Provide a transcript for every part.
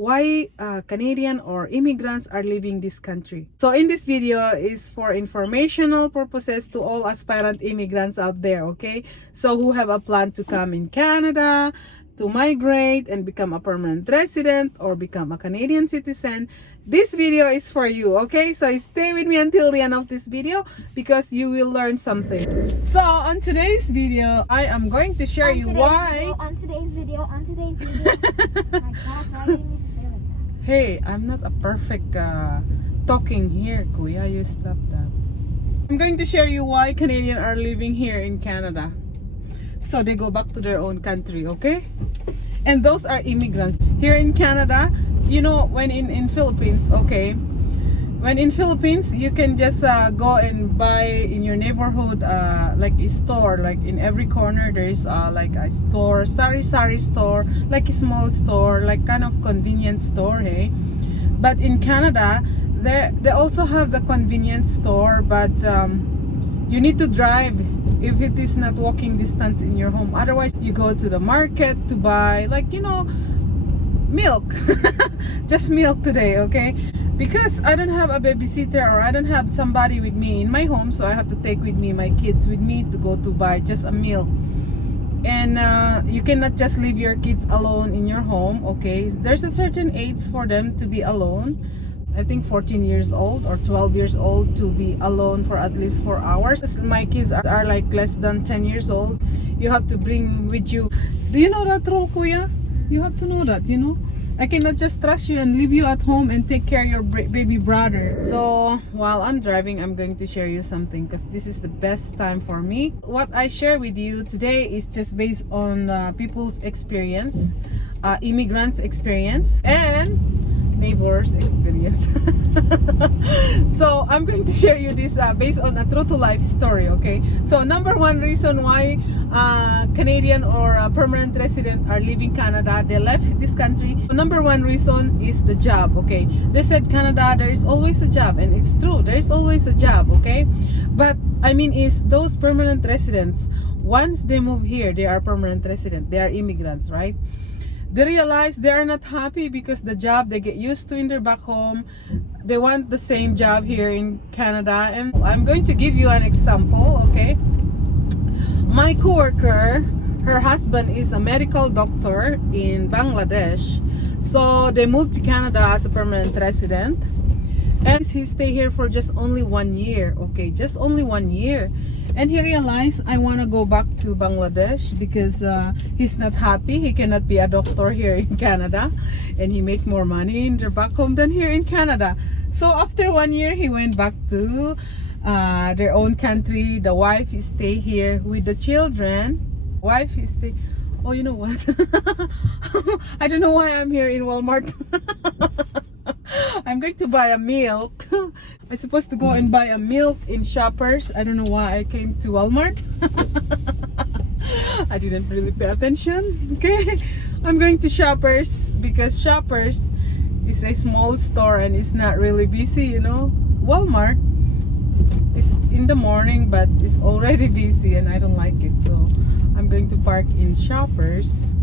why Canadian or immigrants are leaving this country. So in this video is for informational purposes to all aspirant immigrants out there, okay? So who have a plan to come in Canada, to migrate and become a permanent resident or become a Canadian citizen. This video is for you, okay? So stay with me until the end of this video because you will learn something. So on today's video, I am going to share you why... On today's video. My gosh, why do you need to say like that? Hey, I'm not a perfect talking here, Kuya. You stop that. I'm going to share you why Canadians are living here in Canada. So they go back to their own country, okay? And those are immigrants. Here in Canada, you know, when in Philippines, okay? When in Philippines, you can just go and buy in your neighborhood like a store. Like in every corner, there is like a store, sari store, like a small store, like kind of convenience store, hey? But in Canada, they also have the convenience store, but you need to drive if it is not walking distance in your home. Otherwise, you go to the market to buy, like, you know, milk. Just milk today, okay? Because I don't have a babysitter or I don't have somebody with me in my home, so I have to take with me my kids with me to go to buy just a milk. And you cannot just leave your kids alone in your home, okay? There's a certain age for them to be alone. I think 14 years old or 12 years old to be alone for at least 4 hours. My kids are like less than 10 years old. You have to bring with you. Do you know that rule, Kuya? You have to know that, you know? I cannot just trust you and leave you at home and take care of your baby brother. So while I'm driving, I'm going to share you something because this is the best time for me. What I share with you today is just based on people's experience, immigrants' experience, and neighbors experience. So I'm going to share you this based on a true to life story, okay? So number one reason why Canadian or permanent resident are leaving Canada, they left this country. Number one reason is the job, okay? They said Canada, there is always a job, and it's true, there is always a job, okay? But I mean, is those permanent residents, once they move here, they are permanent resident, they are immigrants, right? They realize they are not happy because the job they get used to in their back home, they want the same job here in Canada. And I'm going to give you an example, okay? My coworker, her husband is a medical doctor in Bangladesh. So they moved to Canada as a permanent resident. And he stayed here for just only 1 year, okay? Just only 1 year. And he realized, I want to go back to Bangladesh because he's not happy. He cannot be a doctor here in Canada. And he make more money in their back home than here in Canada. So after 1 year, he went back to their own country. The wife stay here with the children. Wife stay... Oh, you know what? I don't know why I'm here in Walmart. I'm going to buy a milk. I'm supposed to go and buy a milk in Shoppers. I don't know why I came to Walmart. I didn't really pay attention. Okay, I'm going to Shoppers because Shoppers is a small store and it's not really busy, you know. Walmart is in the morning but it's already busy and I don't like it. So I'm going to park in Shoppers.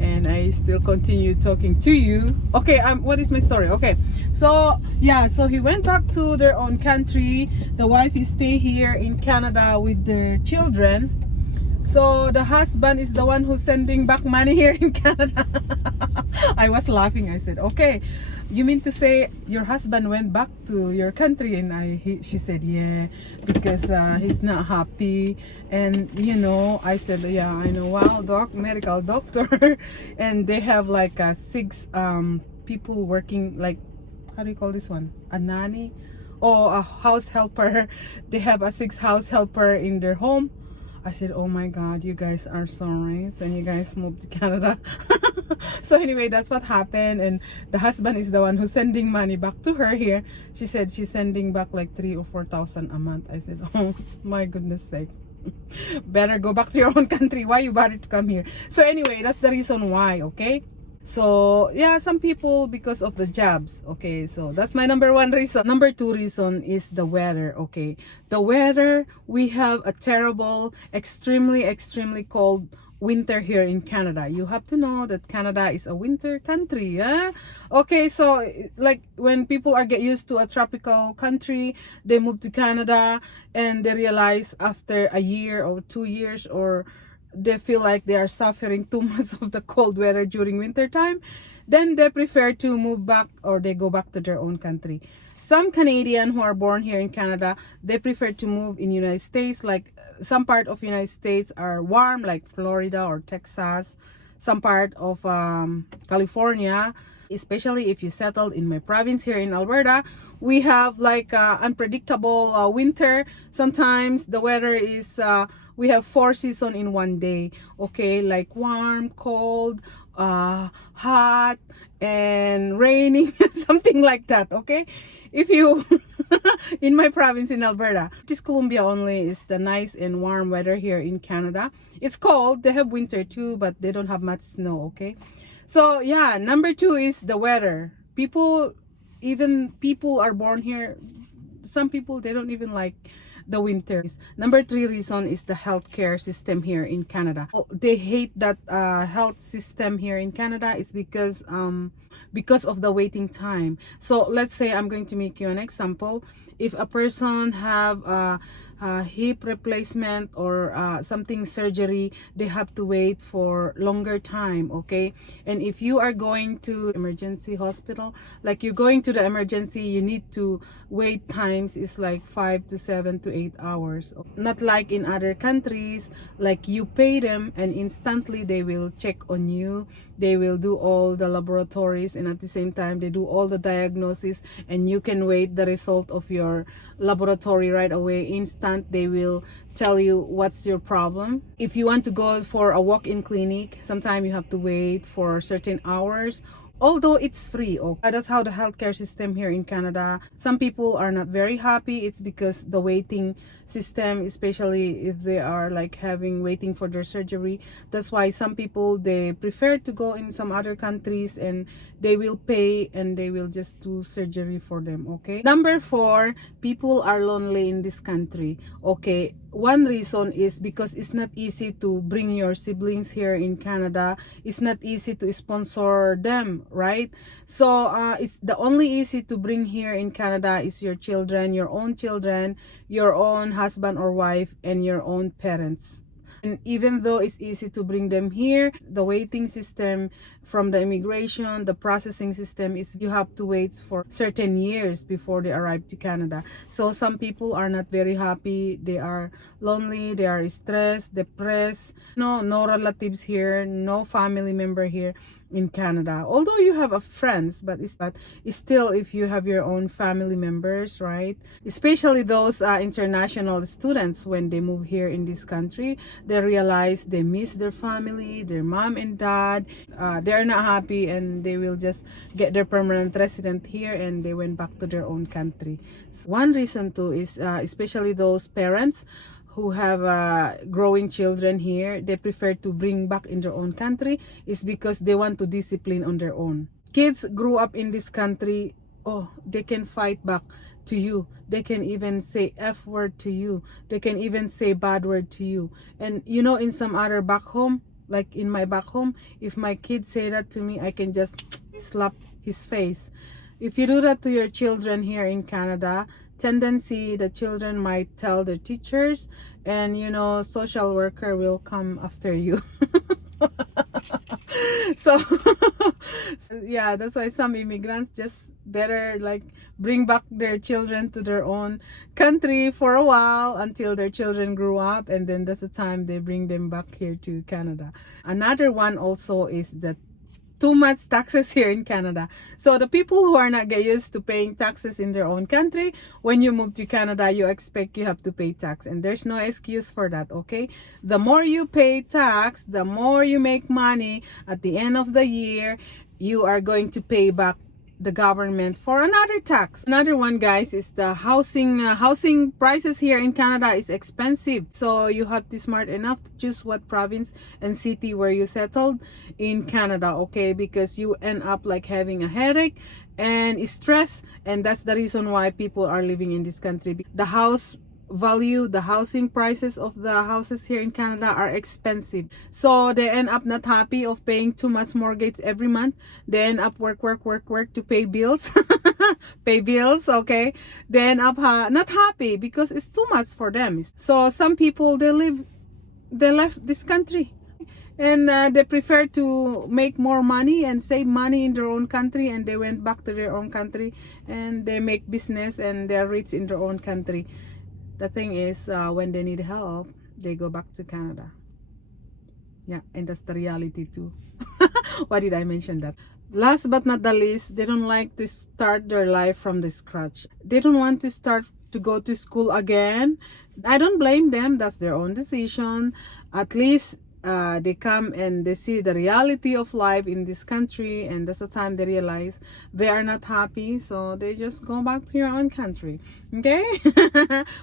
And I still continue talking to you. Okay, what is my story? Okay, so yeah, so he went back to their own country. The wife is stay here in Canada with their children. So the husband is the one who's sending back money here in Canada. I was laughing. I said, okay, you mean to say your husband went back to your country? And she said, yeah, because he's not happy. And you know, I said, yeah, I know. Wow, medical doctor. And they have like 6 people working, like, how do you call this one? A nanny or a house helper. They have a 6 house helper in their home. I said, oh my God, you guys are so rich and you guys moved to Canada. So anyway, that's what happened. And the husband is the one who's sending money back to her here. She said she's sending back like 3,000 or 4,000 a month. I said, oh my goodness sake. Better go back to your own country. Why you bother to come here? So anyway, that's the reason why, okay? So yeah, some people because of the jobs. Okay, so that's my number one reason. Number two reason is the weather. Okay, the weather, we have a terrible, extremely cold winter here in Canada. You have to know that Canada is a winter country. Yeah? Okay, so like when people are get used to a tropical country, they move to Canada and they realize after a year or 2 years, or they feel like they are suffering too much of the cold weather during winter time, then they prefer to move back, or they go back to their own country. Some Canadian who are born here in Canada, they prefer to move in United States. Like some part of United States are warm, like Florida or Texas. Some part of California, especially if you settled in my province here in Alberta, we have like unpredictable winter. Sometimes the weather is we have 4 seasons in one day. Okay, like warm, cold, hot, and raining, something like that. Okay, if you in my province in Alberta, British Columbia only is the nice and warm weather here in Canada. It's cold, they have winter too, but they don't have much snow. Okay, so yeah, number 2 is the weather. Even people are born here, some people, they don't even like the winters. Number 3 reason is the healthcare system here in Canada. They hate that health system here in Canada. It's because of the waiting time. So let's say I'm going to make you an example. If a person have a hip replacement or something surgery, they have to wait for longer time. Okay, and if you are going to emergency hospital, like you're going to the emergency, you need to wait times is like 5 to 7 to 8 hours. Not like in other countries, like you pay them and instantly they will check on you, they will do all the laboratories, and at the same time they do all the diagnosis, and you can wait the result of your laboratory right away. Instant, they will tell you what's your problem. If you want to go for a walk-in clinic, sometimes you have to wait for certain hours, although it's free. Okay, that's how the healthcare system here in Canada. Some people are not very happy. It's because the waiting system, especially if they are like waiting for their surgery. That's why some people, they prefer to go in some other countries and they will pay and they will just do surgery for them. Okay, number 4, people are lonely in this country. Okay, one reason is because it's not easy to bring your siblings here in Canada. It's not easy to sponsor them, right? So it's the only easy to bring here in Canada is your children, your own children, your own husband or wife, and your own parents. And even though it's easy to bring them here, the waiting system from the immigration, the processing system is you have to wait for certain years before they arrive to Canada. So some people are not very happy. They are lonely, they are stressed, depressed. No relatives here, no family member here in Canada. Although you have a friends, but it's still, if you have your own family members, right? Especially those international students, when they move here in this country, they realize they miss their family, their mom and dad. They're not happy and they will just get their permanent resident here and they went back to their own country. So one reason too is especially those parents who have growing children here, they prefer to bring back in their own country, is because they want to discipline on their own. Kids grew up in this country, oh, they can fight back to you. They can even say F word to you. They can even say bad word to you. And you know, in some other back home, like in my back home, if my kids say that to me, I can just slap his face. If you do that to your children here in Canada, tendency the children might tell their teachers, and you know, social worker will come after you. So yeah, that's why some immigrants just better like bring back their children to their own country for a while until their children grew up, and then that's the time they bring them back here to Canada. Another one also is that too much taxes here in Canada. So the people who are not get used to paying taxes in their own country, when you move to Canada, you expect you have to pay tax, and there's no excuse for that. Okay, the more you pay tax, the more you make money. At the end of the year, you are going to pay back the government for another tax. Another one, guys, is the housing prices here in Canada is expensive. So you have to smart enough to choose what province and city where you settled in Canada, okay? Because you end up like having a headache and stress, and that's the reason why people are living in this country. The house value, the housing prices of the houses here in Canada are expensive. So they end up not happy of paying too much mortgage every month. They end up work to pay bills. Pay bills, okay? They end up not happy because it's too much for them. So some people, they left this country. And they prefer to make more money and save money in their own country, and they went back to their own country and they make business and they're rich in their own country. The thing is, when they need help, they go back to Canada. Yeah, and that's the reality too. Why did I mention that? Last but not the least, they don't like to start their life from the scratch. They don't want to start to go to school again. I don't blame them. That's their own decision. At least they come and they see the reality of life in this country, and that's the time they realize they are not happy, so they just go back to your own country. Okay.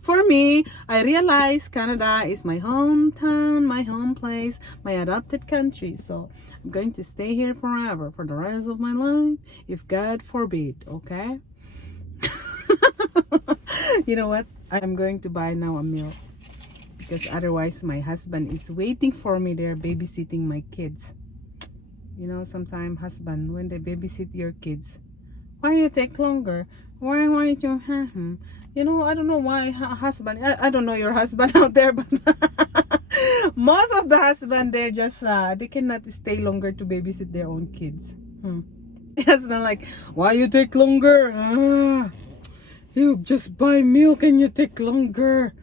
For me, I realize Canada is my hometown, my home place, my adopted country, so I'm going to stay here forever for the rest of my life, if God forbid. Okay. You know what, I'm going to buy now a milk, because otherwise my husband is waiting for me there babysitting my kids. You know, sometimes husband, when they babysit your kids, why you take longer? Why you you know, I don't know why husband, I don't know your husband out there, but most of the husband, they're just they cannot stay longer to babysit their own kids. Husband like, why you take longer? You just buy milk and you take longer.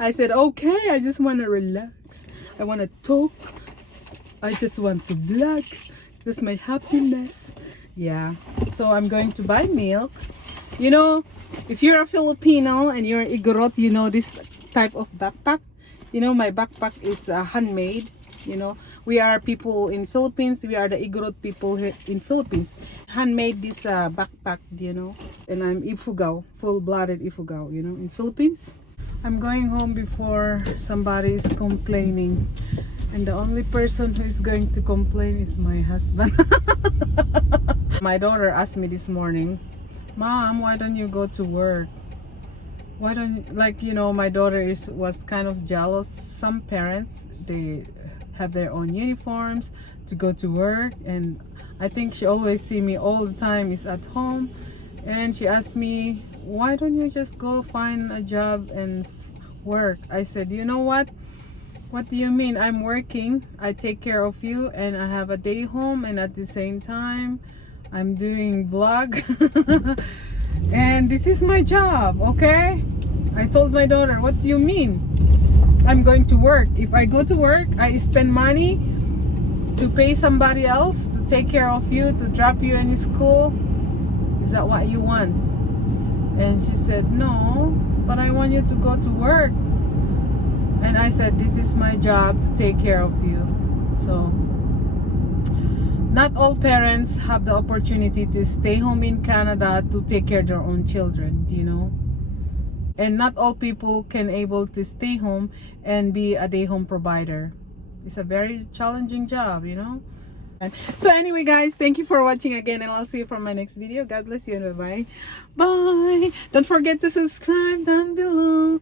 I said, okay, I just want to relax. I want to talk. I just want to vlog. That's my happiness. Yeah. So I'm going to buy milk. You know, if you're a Filipino and you're Igorot, you know this type of backpack. You know, my backpack is handmade. You know, we are people in Philippines. We are the Igorot people here in Philippines. Handmade this backpack, you know. And I'm Ifugao, full-blooded Ifugao, you know, in Philippines. I'm going home before somebody is complaining, and the only person who is going to complain is my husband. My daughter asked me this morning, Mom, why don't you go to work? Why don't, like, you know, my daughter was kind of jealous. Some parents, they have their own uniforms to go to work, and I think she always see me all the time is at home, and she asked me, why don't you just go find a job and work? I said, you know what do you mean? I'm working, I take care of you, and I have a day home, and at the same time I'm doing vlog. And this is my job, okay? I told my daughter, what do you mean I'm going to work? If I go to work, I spend money to pay somebody else to take care of you, to drop you in school. Is that what you want? And she said, no, but I want you to go to work. And I said, this is my job to take care of you. So not all parents have the opportunity to stay home in Canada to take care of their own children, you know. And not all people can able to stay home and be a day home provider. It's a very challenging job, you know. So anyway, guys, thank you for watching again, and I'll see you for my next video. God bless you, and bye-bye. Bye. Don't forget to subscribe down below.